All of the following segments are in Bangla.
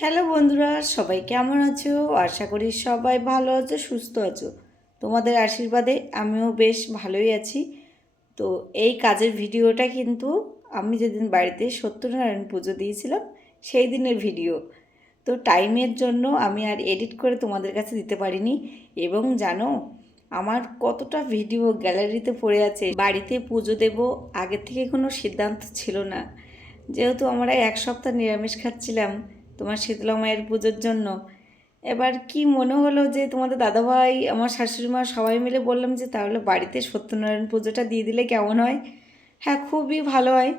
হ্যালো বন্ধুরা, সবাই কেমন আছো? আশা করি সবাই ভালো আছো, সুস্থ আছো। তোমাদের আশীর্বাদে আমিও বেশ ভালোই আছি। তো এই কাজের ভিডিওটা কিন্তু আমি যেদিন বাড়িতে সত্যনারায়ণ পুজো দিয়েছিলাম, সেই দিনের ভিডিও। তো টাইমের জন্য আমি আর এডিট করে তোমাদের কাছে দিতে পারিনি। এবং জানো, আমার কতটা ভিডিও গ্যালারিতে পড়ে আছে। বাড়িতে পুজো দেব আগের থেকে কোনো সিদ্ধান্ত ছিল না। যেহেতু আমরা এক সপ্তাহ নিরামিষ খাচ্ছিলাম তোমার শীতলা মায়ের পুজোর জন্য। এবার কি মনে হলো যে তোমাদের দাদাভাই, আমার শাশুড়ি মা সবাই মিলে বললাম যে তাহলে বাড়িতে সত্যনারায়ণ পুজোটা দিয়ে দিলে কেমন হয়? হ্যাঁ খুবই ভালো হয়।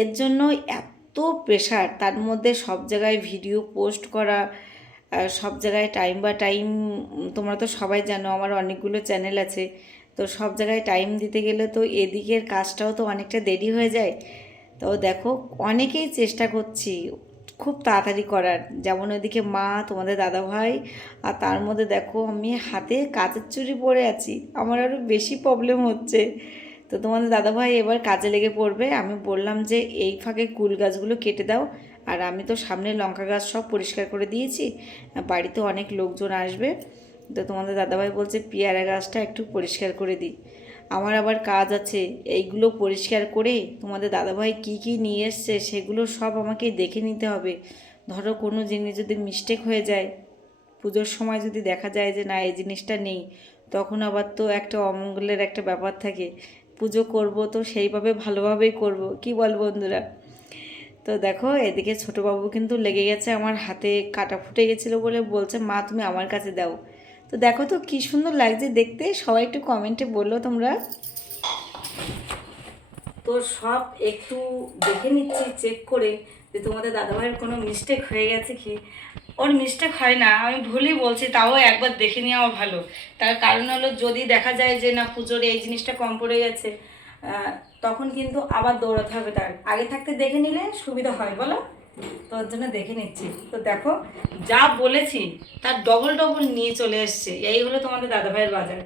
এর জন্য এত প্রেশার তার মধ্যে সব জায়গায় ভিডিও পোস্ট করা সব জায়গায় টাইম বা টাইম তোমরা তো সবাই জানো আমার অনেকগুলো চ্যানেল আছে। তো সব জায়গায় টাইম দিতে গেলে তো এদিকের কাজটাও তো অনেকটা দেরি হয়ে যায়। তো দেখো, অনেকেই চেষ্টা করছি খুব তাড়াতাড়ি করার। যেমন ওইদিকে মা, তোমাদের দাদা ভাই আর তার মধ্যে দেখো আমি হাতে কাচের চুড়ি পরে আছি। আমার আরও বেশি প্রবলেম হচ্ছে। তো তোমাদের দাদাভাই এবার কাজে লেগে পড়বে। আমি বললাম যে, এই ফাঁকে কুল গাছগুলো কেটে দাও। আর আমি তো সামনে লঙ্কা গাছ সব পরিষ্কার করে দিয়েছি। বাড়িতে অনেক লোকজন আসবে। তো তোমাদের দাদাভাই বলছে, পেয়ারা গাছটা একটু পরিষ্কার করে দিই। আমার আবার কাজ আছে, এইগুলো পরিষ্কার করে তোমাদের দাদাভাই কি কি নিয়ে এসছে সেগুলো সব আমাকে দেখে নিতে হবে। ধরো কোনো জিনিস যদি মিস্টেক হয়ে যায়, পুজোর সময় যদি দেখা যায় যে না, এই জিনিসটা নেই, তখন আবার তো একটা অমঙ্গলের একটা ব্যাপার থাকে। পুজো করব তো সেইভাবে ভালোভাবেই করব, কি বল বন্ধুরা? তো দেখো, এদিকে ছোটোবাবু কিন্তু লেগে গেছে আমার হাতে, কাটা ফুটে গেছিল বলে বলছে, মা, তুমি আমার কাছে দাও। তো দেখো তো কি সুন্দর লাগছে দেখতে। সবাই একটু কমেন্টে বলল তোমরা। তো সব একটু দেখে নিচ্ছি চেক করে যে তোমাদের দাদাভাইয়ের কোনো মিস্টেক হয়ে গেছে কি? ওর মিস্টেক হয় না, আমি ভুলই বলছি, তাও একবার দেখে নেওয়া ভালো। তার কারণ হলো যদি দেখা যায় যে না পুজোর এই জিনিসটা কম পড়ে গেছে তখন কিন্তু আবার দৌড়াতে হবে তার। আগে থাকতে দেখে নিলে সুবিধা হয়, বলো? তোর জন্য দেখে নিচ্ছি। তো দেখো যা বলেছি তার ডবল ডবল নিয়ে চলে এসছে। এই হলো তোমাদের দাদাভাইয়ের বাজার।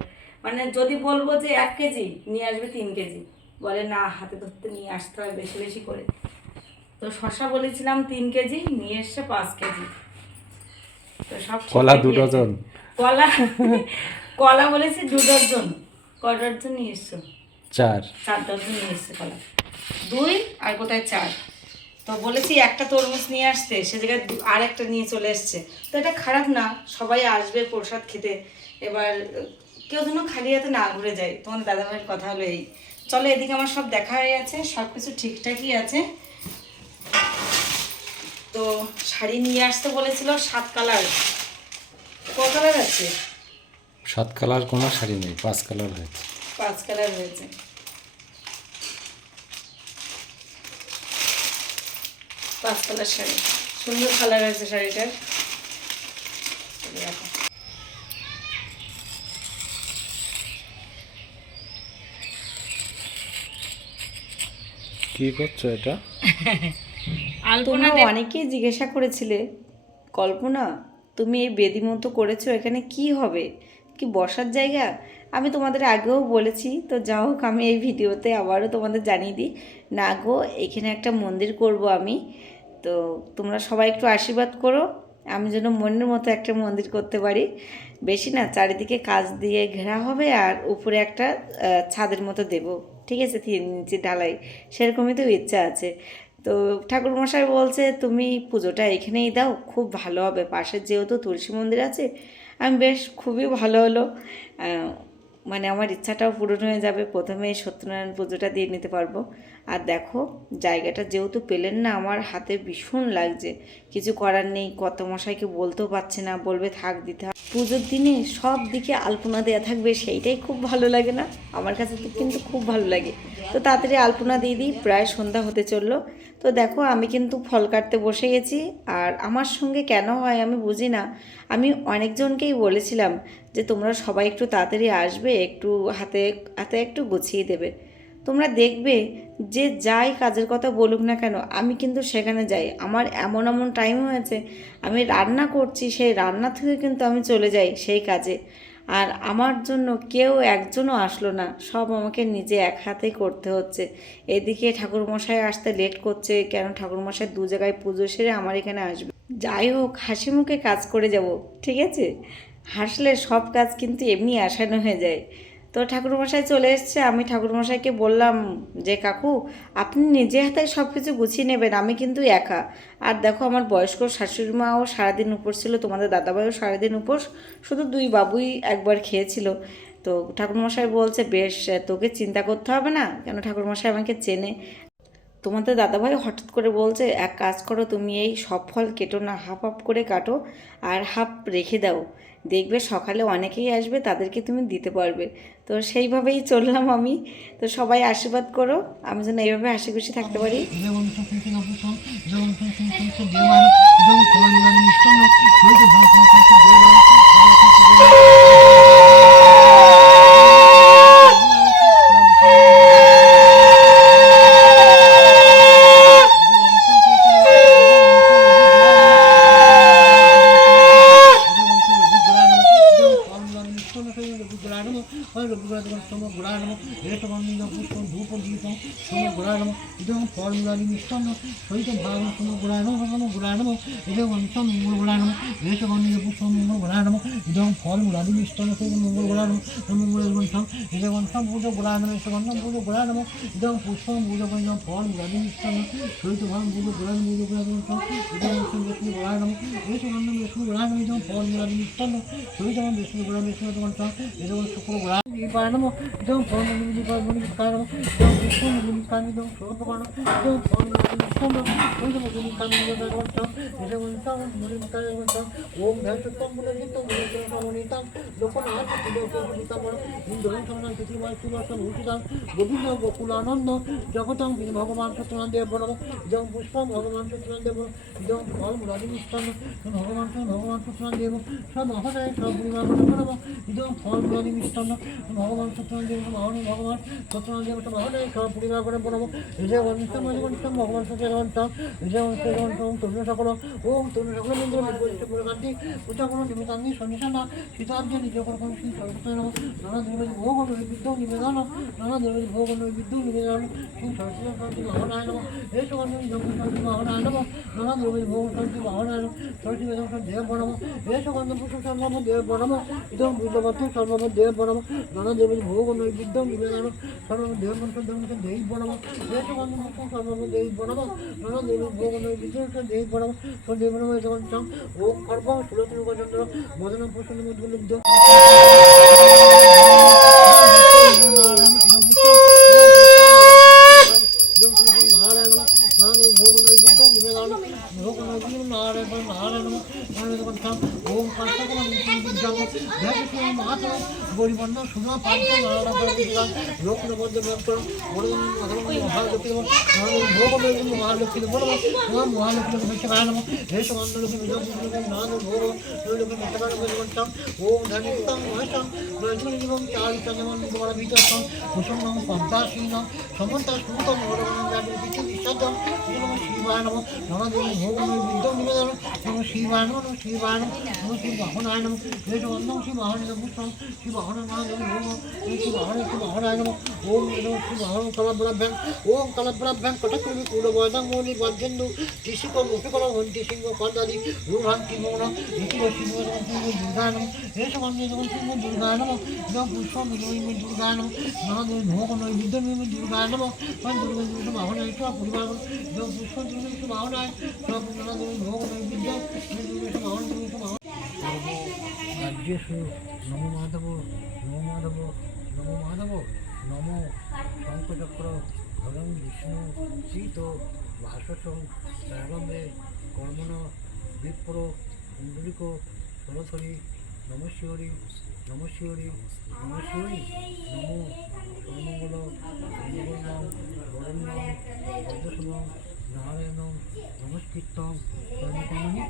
মানে যদি বলব যে এক কেজি নিয়ে আসবে তিন কেজি। বলে না হাতে ধরতে নিয়ে আসতে হয় বেশি বেশি করে। তো শশা বলেছিলাম তিন কেজি নিয়ে এসছে পাঁচ কেজি। তো সব কলা দু ডজন। কলা কলা বলেছি দু ডজন। ক ডজন নিয়ে এসছো? চার। চার ডজন নিয়ে এসছে কলা। দুই আর কোথায় চার? তো বলেছি একটা তরমুজ নিয়ে আসতে সে জায়গায় আর একটা নিয়ে চলে এসছে। তো এটা খারাপ না সবাই আসবে প্রসাদ খেতে। এবার কেউ যেন খালি হাতে না ঘুরে যায় তোমার দাদাভাইয়ের কথা হলো এই। চলো এদিকে আমার সব দেখা হয়ে আছে সব কিছু ঠিকঠাকই আছে। তো শাড়ি নিয়ে আসতে বলেছিল সাত কালার। ক কালার আছে? সাত কালার কোনো শাড়ি নেই পাঁচ কালার হয়েছে। পাঁচ কালার হয়েছে। পাঁচ কালার শাড়ি। সুন্দর কালার হয়েছে শাড়িটার। কি করছ এটা? তোমরা অনেকেই জিজ্ঞাসা করেছিলে কল্পনা তুমি এই বেদি মতো করেছ এখানে কি হবে? কি বসার জায়গা? আমি তোমাদের আগেও বলেছি তো যা হোক আমি এই ভিডিওতে আবারও তোমাদের জানিয়ে দিই। না গো এখানে একটা মন্দির করব আমি। তো তোমরা সবাই একটু আশীর্বাদ করো। আমি যেন মনের মতো একটা মন্দির করতে পারি। বেশি না, চারিদিকে কাজ দিয়ে ঘেরা হবে আর উপরে একটা ছাদের মতো দেব। ঠিক আছে, তিন ইঞ্চি ঢালাই। সেরকমই তো ইচ্ছা আছে। তো ঠাকুরমশাই বলছে, তুমি পুজোটা এখানেই দাও, খুব ভালো হবে। পাশে যেহেতু তুলসী মন্দির আছে, আমি বেশ খুবই ভালো হলো। মানে আমার ইচ্ছাটাও পূরণ হয়ে যাবে। প্রথমে সত্যনারায়ণ পুজোটা দিয়ে নিতে পারব। আর দেখো, জায়গাটা যেহেতু পেলেন না, আমার হাতে ভীষণ লাগছে। কিছু করার নেই কত মশাইকে বলতেও পারছে না, বলবে থাক, দিতে হবে। পুজোর দিনে সব দিকে আলপনা দেওয়া থাকবে, সেইটাই খুব ভালো লাগে না। আমার কাছে তো কিন্তু খুব ভালো লাগে। তো তাড়াতাড়ি আলপনা দিয়ে দিই, প্রায় সন্ধ্যা হতে চলল। তো দেখো, আমি কিন্তু ফল কাটতে বসে গেছি। আর আমার সঙ্গে কেন হয় আমি বুঝি না। আমি অনেকজনকেই বলেছিলাম যে, তোমরা সবাই একটু তাড়াতাড়ি আসবে, একটু হাতে হাতে একটু গুছিয়ে দেবে। তোমরা দেখবে যে, যাই কাজের কথা বলুক না কেন, আমি কিন্তু সেখানে যাই। আমার এমন এমন টাইম হয়েছে, আমি রান্না করছি, সেই রান্না থেকে কিন্তু আমি চলে যাই সেই কাজে। আর আমার জন্য কেউ একজনও আসলো না। সব আমাকে নিজে এক হাতেই করতে হচ্ছে। এদিকে ঠাকুরমশাই আসতে লেট করছে, কেন ঠাকুরমশাই দু জায়গায় পুজো সেরে আমার এখানে আসবে। যাই হোক, হাসি মুখে কাজ করে যাব, ঠিক আছে? হাসলে সব কাজ কিন্তু এমনি আসানো হয়ে যায়। তো ঠাকুরমশাই চলে এসছে। আমি ঠাকুরমশাইকে বললাম যে, কাকু, আপনি নিজে হাতে সব কিছু গুছিয়ে নেবেন, আমি কিন্তু একা। আর দেখো, আমার বয়স্ক শাশুড়ি মাও সারাদিন উপোস ছিল, তোমাদের দাদাভাইও সারাদিন উপোস। শুধু দুই বাবুই একবার খেয়েছিল। তো ঠাকুরমশাই বলছে, বেশ তোকে চিন্তা করতে হবে না। কেন ঠাকুরমশাই আমাকে চেনে। তোমাদের দাদাভাই হঠাৎ করে বলছে এক কাজ করো তুমি এই সব ফল কেটো না হাফ হাফ করে কাটো আর হাফ রেখে দাও দেখবে সকালে অনেকেই আসবে তাদেরকে তুমি দিতে পারবে তো সেইভাবেই চললাম আমি তো সবাই আশীর্বাদ করো আমি যেন এইভাবে হাসি খুশি থাকতে পারি ফলমূলাদি মিষ্টান্ন সহিত ভাগ সমগ্রাণ সমগ্রাণ ইদং অংশম মঙ্গলগ্রাণ রেশগণ্য পুষ্প মঙ্গলগ্রাণ ইদং ফলমূলাদি মিষ্টান্ন সহিত মঙ্গলগ্রাণ মঙ্গলগ্রাণ ইদং অংশম পুজো গ্রাণ রেশগণ্য পুজো গ্রাণ ইদং পুষ্পম পুজো গ্রাণ ফলমূলাদি মিষ্টান্ন সহিত ভাগ পুজো গ্রাণ পুজো গ্রাণ ইদং অংশম বিষ্ণু গ্রাণ রেশগণ্য বিষ্ণু গ্রাণ ইদং ফলমূলাদি মিষ্টান্ন সহিত ভাগ বিষ্ণু গ্রাণ বিষ্ণু গ্রাণ ইদং মুনি সুবাসন ভূষিতাম গোবিন্দ গোকুলানন্দ জগতং ভগবান সত্যনারায়ণ দেব বনম ইদং পুষ্পম ভগবান সত্যনারায়ণ দেব ইদং ফল মুরাদি মিষ্টান্ন ভগবান ভগবান সত্যনারায়ণ দেব সব অহদায় সব পরিবার বনম ইদং ফল মুরাদি মিষ্টান্ন ভগবান মহান ভগবান সত্যনারায়ণ দেব সব পরিবার করে বনম বিজয় বন্দিতম বন্দিতম ভগবান সত্যনারায়ণ বিজয় বন্দিতম তরুণ সকল ওম তরুণ মন্দির বিদ্যুৎ পুরকান্তি পূজা শ্রী সরস্বতী নম নানা দেবের ভোগ নৈবিদ্য নিবেদন নানা দেবের ভোগ নৈবিদ্য নিবেদন শ্রী সরস্বতী শান্তি বাহনায় নম এই সুগন্ধ যোগ শান্তি বাহনায় নম নানা দেবের ভোগ শান্তি বাহনায় নম সরস্বতী দেব বনম এই সুগন্ধ পুষ্প সর্বম দেব বনম ইদম বুদ্ধবতী সর্বম দেব বনম নানা দেবের ভোগ নৈবিদ্য নিবেদন সর্বম দেব বনম ধর্ম দেব বনম এই সুগন্ধ পুষ্প সর্বম দেব বনম নানা দেবের ভোগ নৈবিদ্য দেব বনম সদেব বনম এই সুগন্ধ ও সর্ব সুলতন চন্দ্র মদন প্রসন্ন মধুলুব্ধ গরিবন্ন সুমা পান্ত লোকনবদ্ধ ব্যক্তর মহালক্ষ্মী মহালক্ষ্মী বড় মহালক্ষ্মী মিশকায় নম। হে সমান্দলক্ষ্মী বিজয় নাম ভোগ লোকলক্ষ্মী মিশকায় নম ওম ধনিতং মহেশং রজনীবং চারিতনমন বড় বিচক্ষণ কুসুমং পদ্মাসীনং সমন্ত সুতম নম শিবায় নম নম দেবী ভোগ বিদ্য নিবেদন নম শিবায় নম নম শিবায় নম নম শ্রী বাহনায় নম হে সমান্দং শ্রী বাহনী পুষ্পম শ্রী বাহন মহাদেবী ভোগ শ্রী বাহন শ্রী বাহনায় নম ওম নম শ্রী বাহন কলাব্রাভ্যাং ওম কলাব্রাভ্যাং কটকুলি কুলবয়দং মৌলি বজ্জেন্দু ঋষিক মুখিকল হন্তি সিংহ পদাদি রূঢ়ান্তি মৌন ইতির সিংহ সিংহ দুর্গানম হে সমান্দ যখন সিংহ দুর্গানম এবং পুষ্প বিনয়ী দুর্গানম মহাদেবী ভোগ নয় বিদ্য মানে দুর্গা দুর্গা বাহনায় সব পরিবার এবং পুষ্প মহাদেবী ভোগ নয় বিদ্য দুর্গা বাহন দুর্গা বাহন রাজ্যেশু নম মাধব নম মাধব নম মাধব, নম। শঙ্কচক্র ধরম বিষ্ণু শীত ভাষসং ত্রাগম্বে কর্মণ, বিপ্র, কুণ্ডলিক সরস্বরী নমশিহরি নমশিহরি নমশিহরি নম সর্বমঙ্গল মঙ্গলম বরণ্যম পদ্মসুমম নারায়ণম নমস্কৃতম কর্মকর্মণি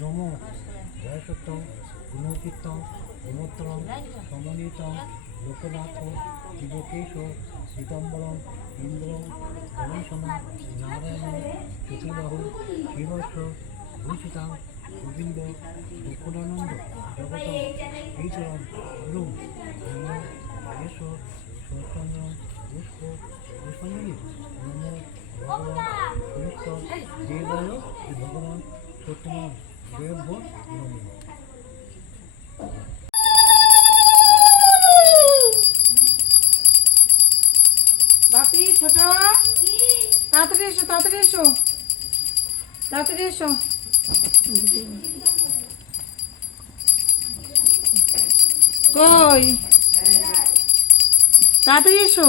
নম জয়সত্যম গুণকীর্তন গুণোত্তরম সমন্বিতম লোকনাথ শিবকেশ শ্রীতম্বরম ইন্দ্রম গণেশম নারায়ণ চতুর্বাহু শিবস্ব ভূষিতাং গোবিন্দ গোকুলানন্দ জগৎ ঈশ্বরম গুরু মহেশ্বর ঈশ্বরচন্দ্র পুষ্প, পুষ্পাঞ্জলি নমো ভগবান ঈশ্বর দেবায় ভগবান সত্যমান দেব নমো। বাপি, ছোট। তাড়াতাড়ি এসো তাড়াতাড়ি এসো। তাড়াতাড়ি এসো। কই? তাড়াতাড়ি এসো।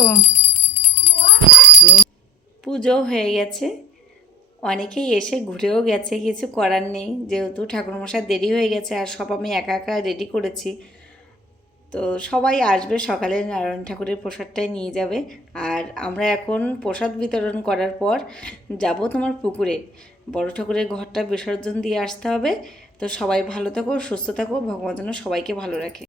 পুজো হয়ে গেছে। অনেকেই এসে ঘুরেও গেছে, কিছু করার নেই। যেহেতু ঠাকুরমশাই দেরি হয়ে গেছে, আর সব আমি একা একা রেডি করেছি। তো সবাই আসবে সকালে নারায়ণ ঠাকুরের প্রসাদটাই নিয়ে যাবে। আর আমরা এখন প্রসাদ বিতরণ করার পর যাব তোমার পুকুরে। বড় ঠাকুরের ঘরটা বিসর্জন দিয়ে আসতে হবে। তো সবাই ভালো থাকো, সুস্থ থাকো, ভগবান যেন সবাইকে ভালো রাখে।